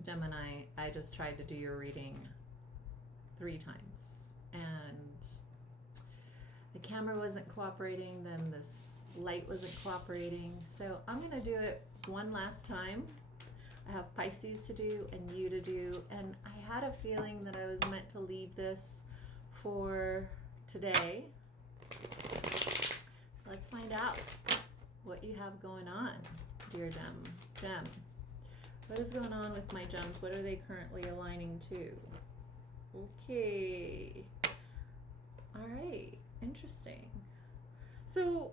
Gemini, I just tried to do your reading 3 times and the camera wasn't cooperating, then this light wasn't cooperating. So I'm going to do it one last time. I have Pisces to do and you to do, and I had a feeling that I was meant to leave this for today. Let's find out what you have going on, dear Gem. What is going on with my gems? What are they currently aligning to? Okay. All right. Interesting. So,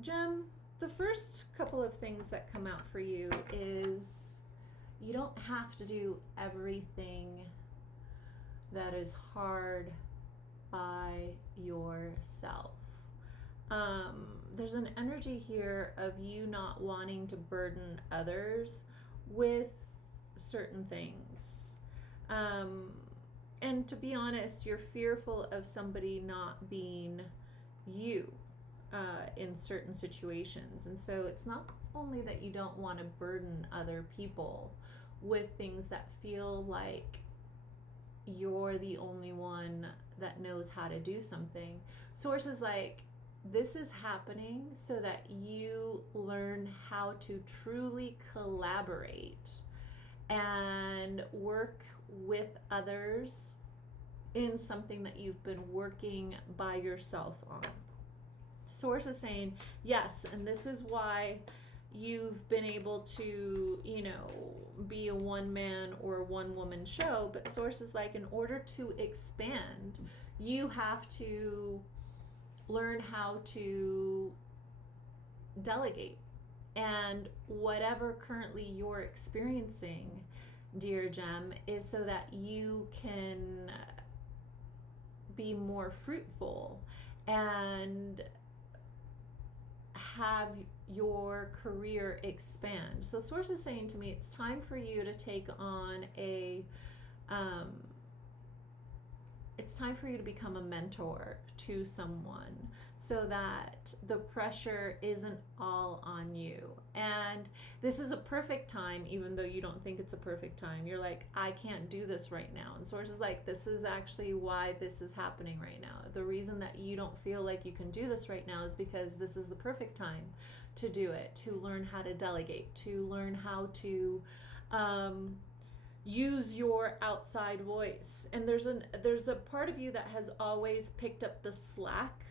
Gem, the first couple of things that come out for you is you don't have to do everything that is hard by yourself. There's an energy here of you not wanting to burden others with certain things. And to be honest, you're fearful of somebody not being you in certain situations. And so it's not only that you don't want to burden other people with things that feel like you're the only one that knows how to do something. Source is like, this is happening so that you learn how to truly collaborate and work with others in something that you've been working by yourself on. Source is saying, yes, and this is why you've been able to, be a one man or one woman show. But Source is like, in order to expand, you have to learn how to delegate. And whatever currently you're experiencing, dear Gem, is so that you can be more fruitful and have your career expand. So Source is saying to me, it's time for you to take on it's time for you to become a mentor to someone so that the pressure isn't all on you. And this is a perfect time, even though you don't think it's a perfect time. You're like, I can't do this right now. And Source is like, this is actually why this is happening right now. The reason that you don't feel like you can do this right now is because this is the perfect time to do it, to learn how to delegate, to learn how to use your outside voice. And there's a part of you that has always picked up the slack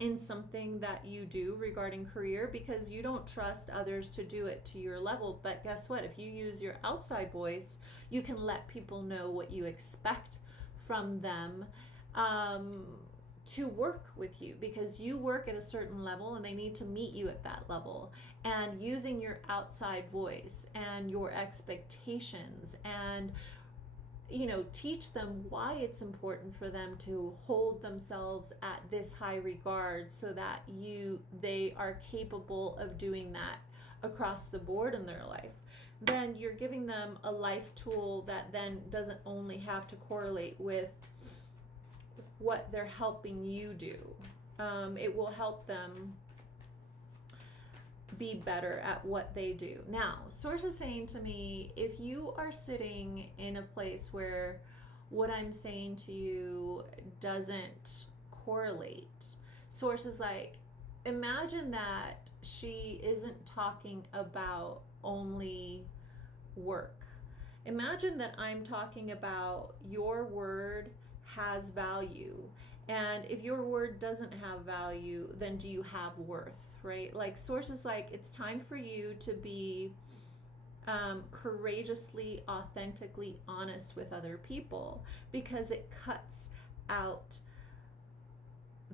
in something that you do regarding career because you don't trust others to do it to your level. But guess what? If you use your outside voice, you can let people know what you expect from them to work with you, because you work at a certain level and they need to meet you at that level. And using your outside voice and your expectations and teach them why it's important for them to hold themselves at this high regard so that they are capable of doing that across the board in their life. Then you're giving them a life tool that then doesn't only have to correlate with what they're helping you do. It will help them be better at what they do. Now, Source is saying to me, if you are sitting in a place where what I'm saying to you doesn't correlate, Source is like, imagine that she isn't talking about only work. Imagine that I'm talking about your word has value. And if your word doesn't have value, then do you have worth, right? Like Source is like, it's time for you to be courageously, authentically honest with other people, because it cuts out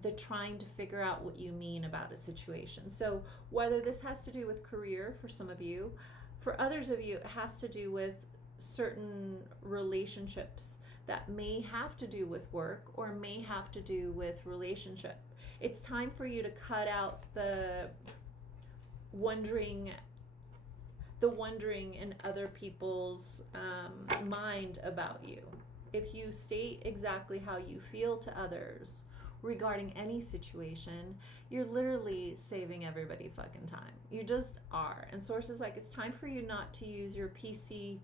the trying to figure out what you mean about a situation. So whether this has to do with career for some of you, for others of you, it has to do with certain relationships that may have to do with work or may have to do with relationship. It's time for you to cut out the wondering in other people's mind about you. If you state exactly how you feel to others, regarding any situation, you're literally saving everybody fucking time. You just are. And Source is like, it's time for you not to use your PC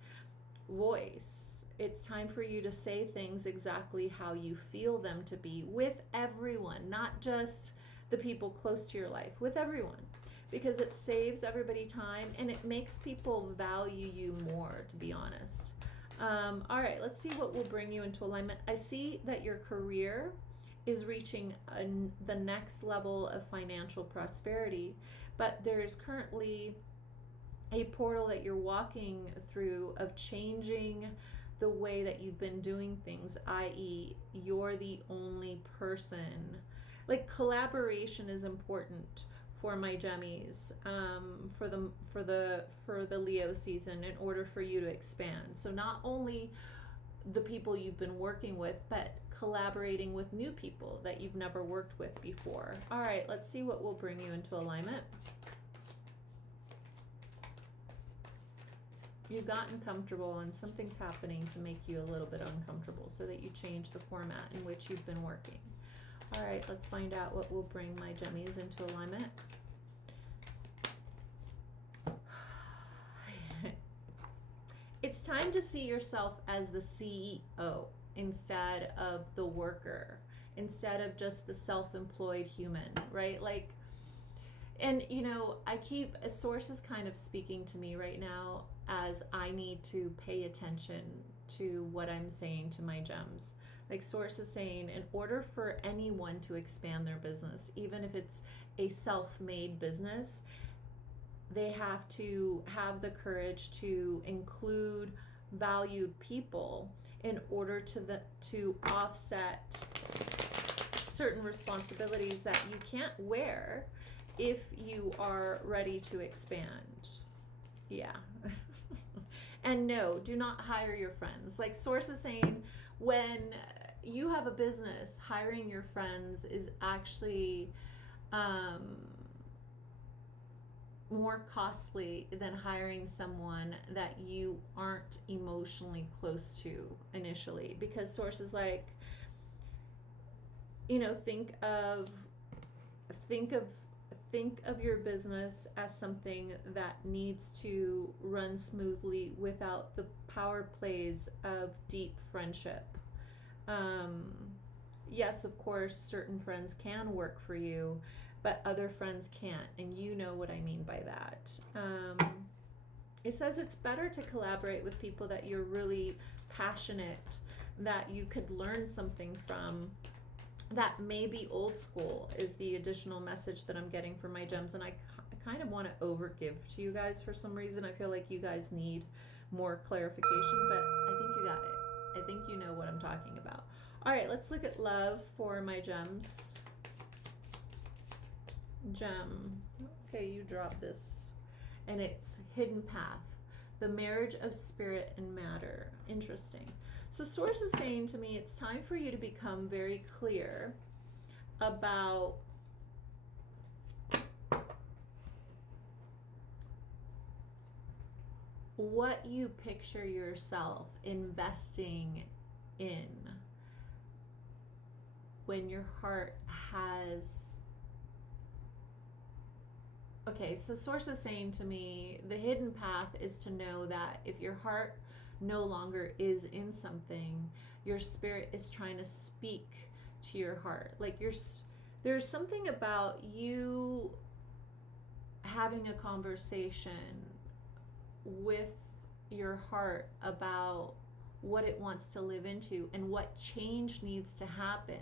voice. It's time for you to say things exactly how you feel them to be with everyone, not just the people close to your life, with everyone. Because it saves everybody time and it makes people value you more, to be honest. All right, let's see what will bring you into alignment. I see that your career is reaching the next level of financial prosperity, but there is currently a portal that you're walking through of changing the way that you've been doing things, i.e., you're the only person. Like, collaboration is important for my Gemmies, for the Leo season, in order for you to expand. So not only the people you've been working with, but collaborating with new people that you've never worked with before. All right, let's see what will bring you into alignment. You've gotten comfortable and something's happening to make you a little bit uncomfortable so that you change the format in which you've been working. All right, let's find out what will bring my Gemmies into alignment. It's time to see yourself as the CEO instead of the worker, instead of just the self-employed human, right? Like, and you know, a Source is kind of speaking to me right now as I need to pay attention to what I'm saying to my gems. Like, Source is saying, in order for anyone to expand their business, even if it's a self-made business, they have to have the courage to include valued people in order to offset certain responsibilities that you can't wear if you are ready to expand. Yeah. And no, do not hire your friends. Like, Source is saying, when you have a business, hiring your friends is actually more costly than hiring someone that you aren't emotionally close to initially. Because Source is like, you know, think of your business as something that needs to run smoothly without the power plays of deep friendship. Yes, of course, certain friends can work for you, but other friends can't, and you know what I mean by that. It says it's better to collaborate with people that you're really passionate, that you could learn something from, that may be old school, is the additional message that I'm getting from my gems. And I kind of want to overgive to you guys for some reason. I feel like you guys need more clarification, but I think you got it. I think you know what I'm talking about. All right, let's look at love for my gems. Gem. Okay, you drop this. And it's hidden path. The marriage of spirit and matter. Interesting. So Source is saying to me, it's time for you to become very clear about what you picture yourself investing in when your heart has... Okay, so Source is saying to me, the hidden path is to know that if your heart no longer is in something, your spirit is trying to speak to your heart. Like, there's something about you having a conversation with your heart about what it wants to live into and what change needs to happen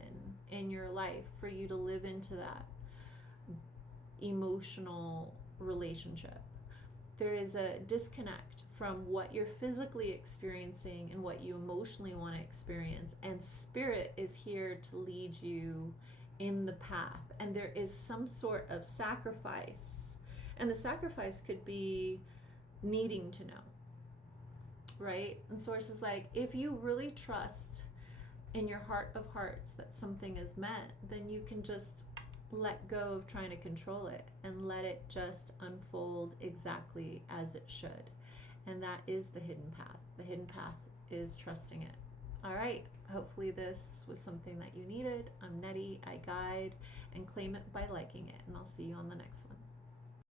in your life for you to live into that emotional relationship. There is a disconnect from what you're physically experiencing and what you emotionally want to experience, and spirit is here to lead you in the path. And there is some sort of sacrifice, and the sacrifice could be needing to know, right? And Source is like, if you really trust in your heart of hearts that something is meant, then you can just let go of trying to control it and let it just unfold exactly as it should. And that is the hidden path. The hidden path is trusting it. All right, hopefully this was something that you needed. I'm Nettie. I guide and claim it by liking it. And I'll see you on the next one.